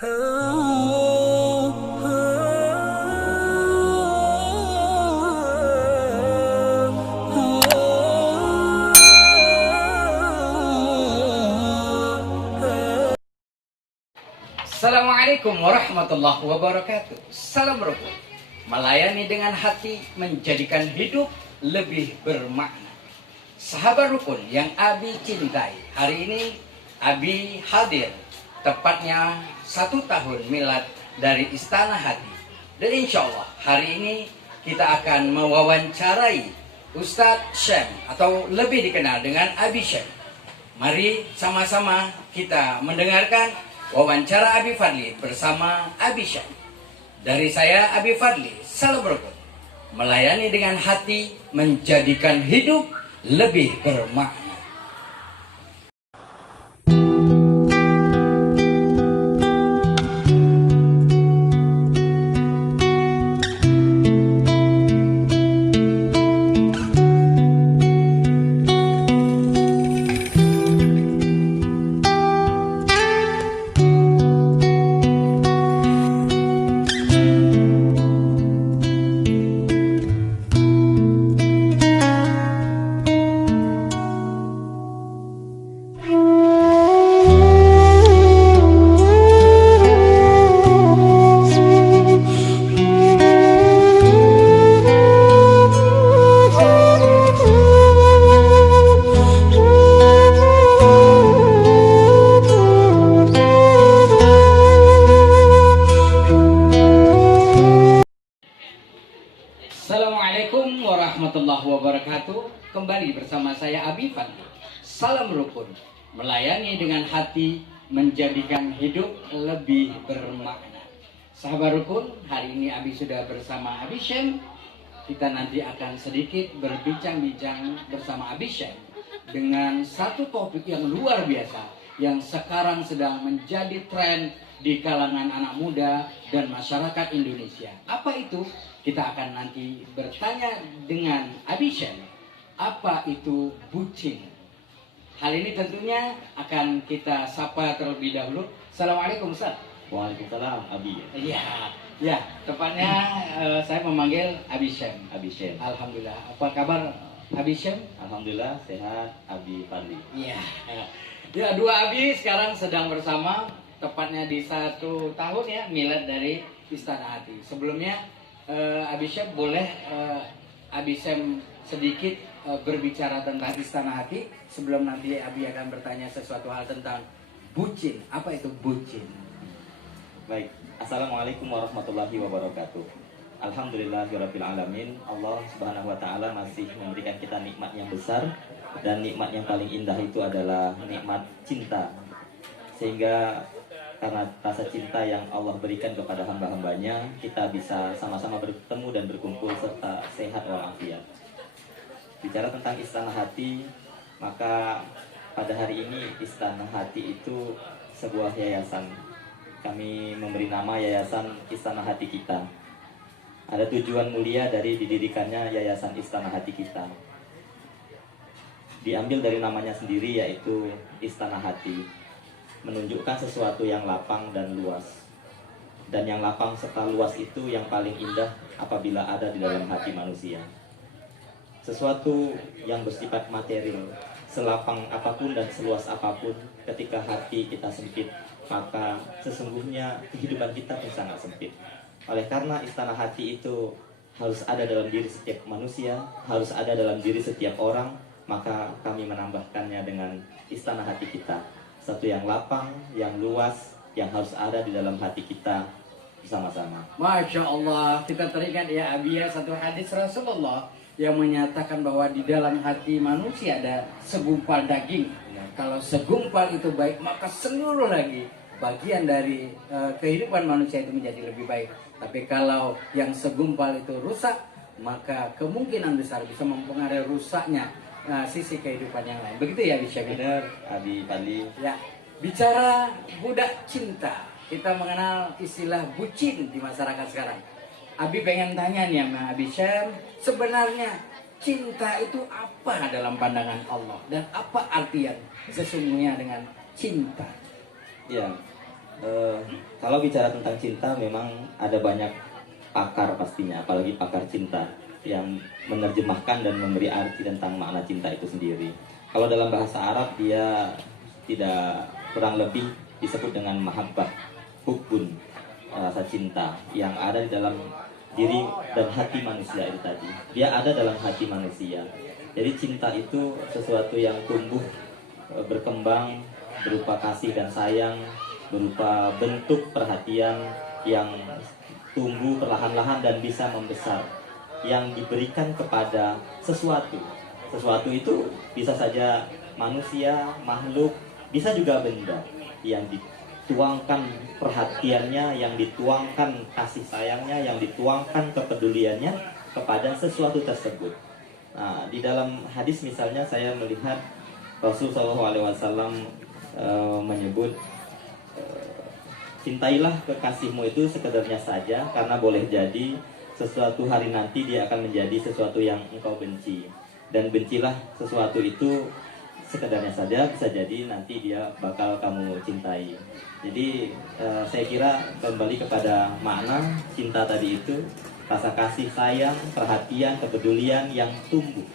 Assalamualaikum warahmatullahi wabarakatuh. Salam rukun. Melayani dengan hati menjadikan hidup lebih bermakna. Sahabat rukun yang Abi cintai, hari ini Abi hadir tepatnya 1 tahun milad dari Istana Hati. Dan insya Allah hari ini kita akan mewawancarai Ustadz Syem atau lebih dikenal dengan Abi Syem. Mari sama-sama kita mendengarkan wawancara Abi Fadli bersama Abi Syem. Dari saya Abi Fadli, salam rukun. Melayani dengan hati menjadikan hidup lebih bermakna. Assalamualaikum warahmatullahi wabarakatuh. Kembali bersama saya Abi Fadli. Salam rukun. Melayani dengan hati menjadikan hidup lebih bermakna. Sahabat rukun, hari ini Abi sudah bersama Abi Syem. Kita nanti akan sedikit berbincang-bincang bersama Abi Syem dengan satu topik yang luar biasa yang sekarang sedang menjadi tren di kalangan anak muda dan masyarakat Indonesia. Apa itu? Kita akan nanti bertanya dengan Abi Syem, apa itu bucin? Hal ini tentunya akan kita sapa terlebih dahulu. Assalamualaikum Ustaz. Waalaikumsalam Abi. Iya, ya, tepatnya saya memanggil Abi Syem. Abi Syem. Alhamdulillah. Apa kabar Abi Syem? Alhamdulillah sehat Abi Fadli. Iya. Ya, dua Abi sekarang sedang bersama, tepatnya di 1 tahun ya milad dari Istana Hati. Sebelumnya Abi Syem boleh Abi Syem sedikit berbicara tentang Istana Hati sebelum nanti Abi akan bertanya sesuatu hal tentang bucin. Apa itu bucin? Baik. Assalamualaikum warahmatullahi wabarakatuh. Alhamdulillahirabbil alamin. Allah Subhanahu wa taala masih memberikan kita nikmat yang besar, dan nikmat yang paling indah itu adalah nikmat cinta. Sehingga karena rasa cinta yang Allah berikan kepada hamba-hambanya, kita bisa sama-sama bertemu dan berkumpul serta sehat walafiat. Bicara tentang Istana Hati, maka pada hari ini Istana Hati itu sebuah yayasan. Kami memberi nama Yayasan Istana Hati Kita. Ada tujuan mulia dari didirikannya Yayasan Istana Hati Kita. Diambil dari namanya sendiri, yaitu Istana Hati, menunjukkan sesuatu yang lapang dan luas. Dan yang lapang serta luas itu yang paling indah apabila ada di dalam hati manusia. Sesuatu yang bersifat material, selapang apapun dan seluas apapun, ketika hati kita sempit, maka sesungguhnya kehidupan kita pun sangat sempit. Oleh karena Istana Hati itu harus ada dalam diri setiap manusia, harus ada dalam diri setiap orang, maka kami menambahkannya dengan Istana Hati Kita. Satu yang lapang, yang luas, yang harus ada di dalam hati kita bersama-sama. Masya Allah, kita teringat ya Abi ya, satu hadis Rasulullah yang menyatakan bahwa di dalam hati manusia ada segumpal daging. Kalau segumpal itu baik, maka seluruh lagi bagian dari kehidupan manusia itu menjadi lebih baik. Tapi kalau yang segumpal itu rusak, maka kemungkinan besar bisa mempengaruhi rusaknya sisi kehidupan yang lain. Begitu ya Abi Syem? Benar, Abi Fadli. Ya, bicara budak cinta, kita mengenal istilah bucin di masyarakat sekarang. Abi pengen tanya nih sama Abi Syem, sebenarnya cinta itu apa dalam pandangan Allah dan apa artian sesungguhnya dengan cinta? Ya, Kalau bicara tentang cinta memang ada banyak pakar pastinya, apalagi pakar cinta yang menerjemahkan dan memberi arti tentang makna cinta itu sendiri. Kalau dalam bahasa Arab dia tidak kurang lebih disebut dengan mahabbah, hubbun, rasa cinta yang ada di dalam diri dan hati manusia itu tadi. Dia ada dalam hati manusia. Jadi cinta itu sesuatu yang tumbuh, berkembang, berupa kasih dan sayang, berupa bentuk perhatian yang tumbuh perlahan-lahan dan bisa membesar, yang diberikan kepada sesuatu. Sesuatu itu bisa saja manusia, makhluk, bisa juga benda yang dituangkan perhatiannya, yang dituangkan kasih sayangnya, yang dituangkan kepeduliannya kepada sesuatu tersebut. Nah, di dalam hadis misalnya saya melihat Rasulullah SAW menyebut, cintailah kekasihmu itu sekedarnya saja, karena boleh jadi sesuatu hari nanti dia akan menjadi sesuatu yang engkau benci. Dan bencilah sesuatu itu sekedarnya saja, bisa jadi nanti dia bakal kamu cintai. Jadi saya kira kembali kepada makna cinta tadi itu, rasa kasih sayang, perhatian, kepedulian yang tumbuh.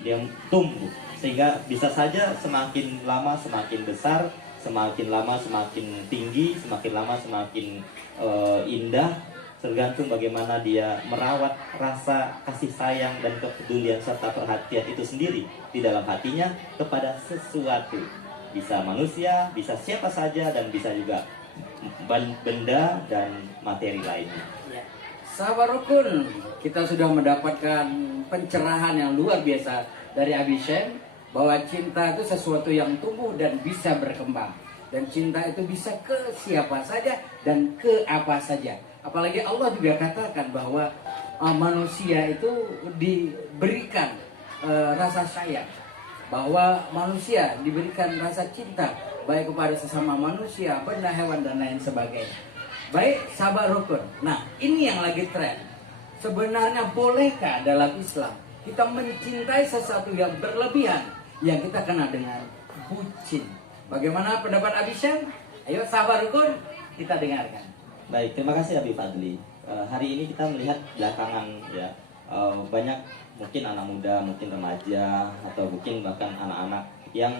Yang tumbuh sehingga bisa saja semakin lama semakin besar, semakin lama semakin tinggi, semakin lama semakin indah, tergantung bagaimana dia merawat rasa kasih sayang dan kepedulian serta perhatian itu sendiri di dalam hatinya kepada sesuatu. Bisa manusia, bisa siapa saja, dan bisa juga benda dan materi lainnya. Ya. Sahabat rukun, kita sudah mendapatkan pencerahan yang luar biasa dari Abi Syekh, bahwa cinta itu sesuatu yang tumbuh dan bisa berkembang. Dan cinta itu bisa ke siapa saja dan ke apa saja. Apalagi Allah juga katakan bahwa manusia itu diberikan rasa sayang. Bahwa manusia diberikan rasa cinta baik kepada sesama manusia, benda, hewan, dan lain sebagainya. Baik sahabat rukun. Nah, ini yang lagi tren. Sebenarnya bolehkah dalam Islam kita mencintai sesuatu yang berlebihan, yang kita kenal dengan bucin? Bagaimana pendapat Abi Syekh? Ayo sahabat rukun, kita dengarkan. Baik, terima kasih Abi Fadli. Hari ini kita melihat belakangan ya, banyak mungkin anak muda, mungkin remaja, atau mungkin bahkan anak-anak yang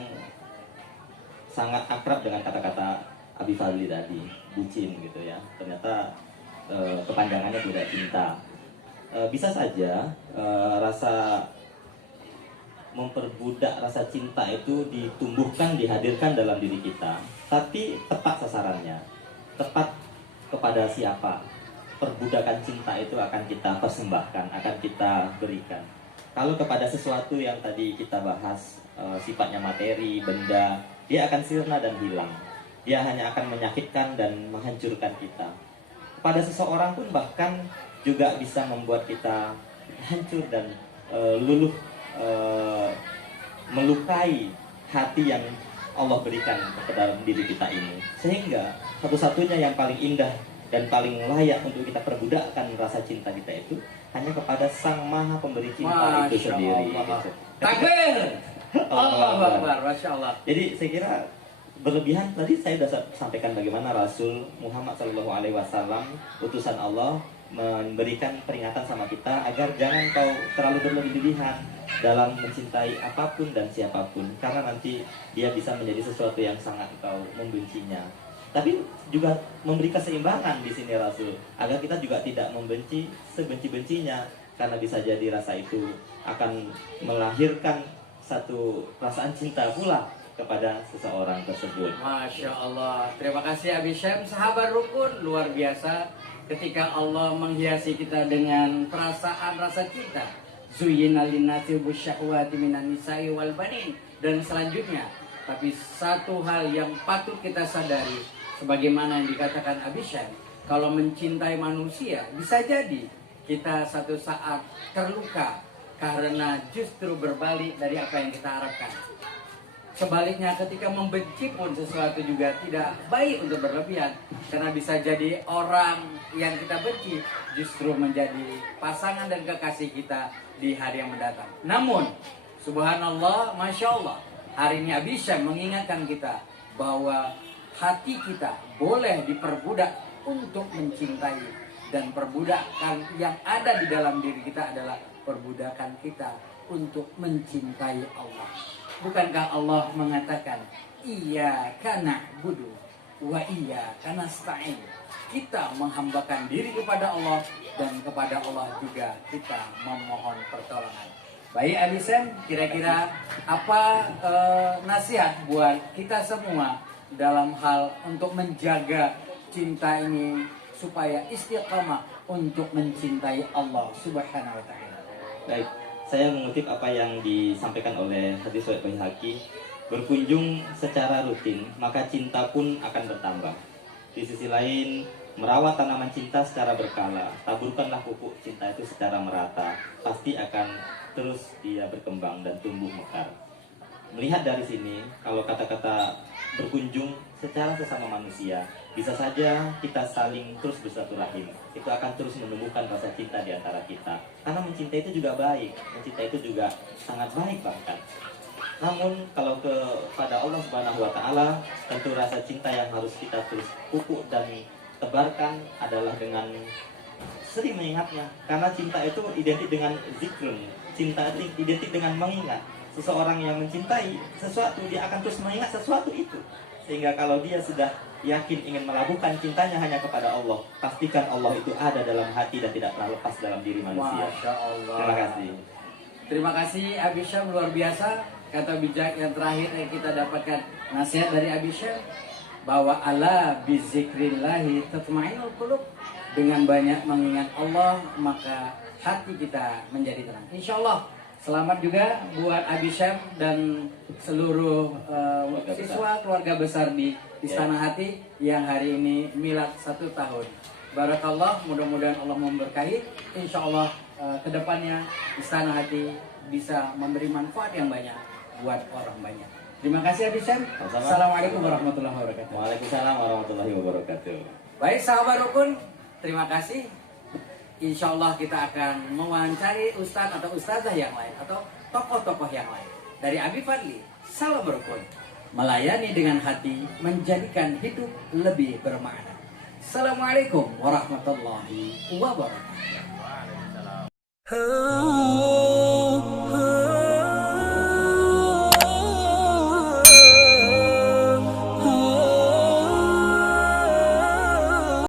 sangat akrab dengan kata-kata Abi Fadli tadi, bucin gitu ya. Ternyata kepanjangannya tidak cinta. Bisa saja rasa memperbudak rasa cinta itu ditumbuhkan, dihadirkan dalam diri kita, tapi tepat sasarannya, tepat kepada siapa. Perbudakan cinta itu akan kita persembahkan, akan kita berikan. Kalau kepada sesuatu yang tadi kita bahas, sifatnya materi, benda, dia akan sirna dan hilang. Dia hanya akan menyakitkan dan menghancurkan kita. Pada seseorang pun bahkan juga bisa membuat kita hancur dan luluh, melukai hati yang Allah berikan kepada diri kita ini. Sehingga satu-satunya yang paling indah dan paling layak untuk kita perbudakkan rasa cinta kita itu hanya kepada Sang Maha Pemberi cinta itu sendiri. Gitu. Takbir! Allahu Akbar, Masya Allah. Jadi saya kira berlebihan, tadi saya sudah sampaikan bagaimana Rasul Muhammad SAW, utusan Allah, memberikan peringatan sama kita agar jangan kau terlalu berlebihan dalam mencintai apapun dan siapapun, karena nanti dia bisa menjadi sesuatu yang sangat kau membencinya. Tapi juga memberi keseimbangan di sini Rasul, agar kita juga tidak membenci sebenci-bencinya, karena bisa jadi rasa itu akan melahirkan satu perasaan cinta pula kepada seseorang tersebut. Masya Allah. Terima kasih Abi Syekh. Sahabat rukun, luar biasa ketika Allah menghiasi kita dengan perasaan rasa cinta. Zuyyina linnasi bisyahwati minan nisa'i wal banin, dan selanjutnya. Tapi satu hal yang patut kita sadari, sebagaimana yang dikatakan Abi Syekh, kalau mencintai manusia bisa jadi kita satu saat terluka karena justru berbalik dari apa yang kita harapkan. Sebaliknya ketika membenci pun sesuatu juga tidak baik untuk berlebihan, karena bisa jadi orang yang kita benci justru menjadi pasangan dan kekasih kita di hari yang mendatang. Namun subhanallah, Masya Allah, hari ini Abi Syekh mengingatkan kita bahwa hati kita boleh diperbudak untuk mencintai, dan perbudakan yang ada di dalam diri kita adalah perbudakan kita untuk mencintai Allah. Bukankah Allah mengatakan, iyyaka na'budu wa iyyaka nasta'in. Kita menghambakan diri kepada Allah, dan kepada Allah juga kita memohon pertolongan. Baik Alisen, kira-kira apa nasihat buat kita semua dalam hal untuk menjaga cinta ini supaya istiqamah untuk mencintai Allah Subhanahu wa taala? Baik, saya mengutip apa yang disampaikan oleh hadis riwayat Baihaqi, berkunjung secara rutin maka cinta pun akan bertambah. Di sisi lain, merawat tanaman cinta secara berkala, taburkanlah pupuk cinta itu secara merata, pasti akan terus dia berkembang dan tumbuh mekar. Melihat dari sini, kalau kata-kata berkunjung secara sesama manusia, bisa saja kita saling terus bersilaturahim. Itu akan terus menumbuhkan rasa cinta di antara kita. Karena mencintai itu juga baik, mencintai itu juga sangat baik bahkan. Namun kalau kepada Allah Subhanahu wa taala, tentu rasa cinta yang harus kita terus pupuk dan tebarkan adalah dengan sering mengingatnya. Karena cinta itu identik dengan zikrun, cinta itu identik dengan mengingat. Seseorang yang mencintai sesuatu, dia akan terus mengingat sesuatu itu. Sehingga kalau dia sudah yakin ingin melabuhkan cintanya hanya kepada Allah, pastikan Allah itu ada dalam hati dan tidak pernah lepas dalam diri manusia. Masya Allah. Terima kasih. Terima kasih Abi Syam, luar biasa. Kata bijak yang terakhir yang kita dapatkan, nasihat dari Abi Syam, bahwa ala bizikrillahi tatma'innul qulub. Dengan banyak mengingat Allah maka hati kita menjadi tenang. Insya Allah. Selamat juga buat Abi Syam dan seluruh siswa keluarga besar di Istana Hati yang hari ini milad 1 tahun. Barakallah, mudah-mudahan Allah memberkahi. Insya Allah kedepannya Istana Hati bisa memberi manfaat yang banyak buat orang banyak. Terima kasih Abi Syam. Assalamualaikum warahmatullahi wabarakatuh. Waalaikumsalam warahmatullahi wabarakatuh. Baik sahabat rukun, terima kasih. Insya Allah kita akan mewawancari ustadz atau ustazah yang lain atau tokoh-tokoh yang lain. Dari Abi Fadli, salam rukun. Melayani dengan hati, menjadikan hidup lebih bermakna. Assalamualaikum warahmatullahi wabarakatuh.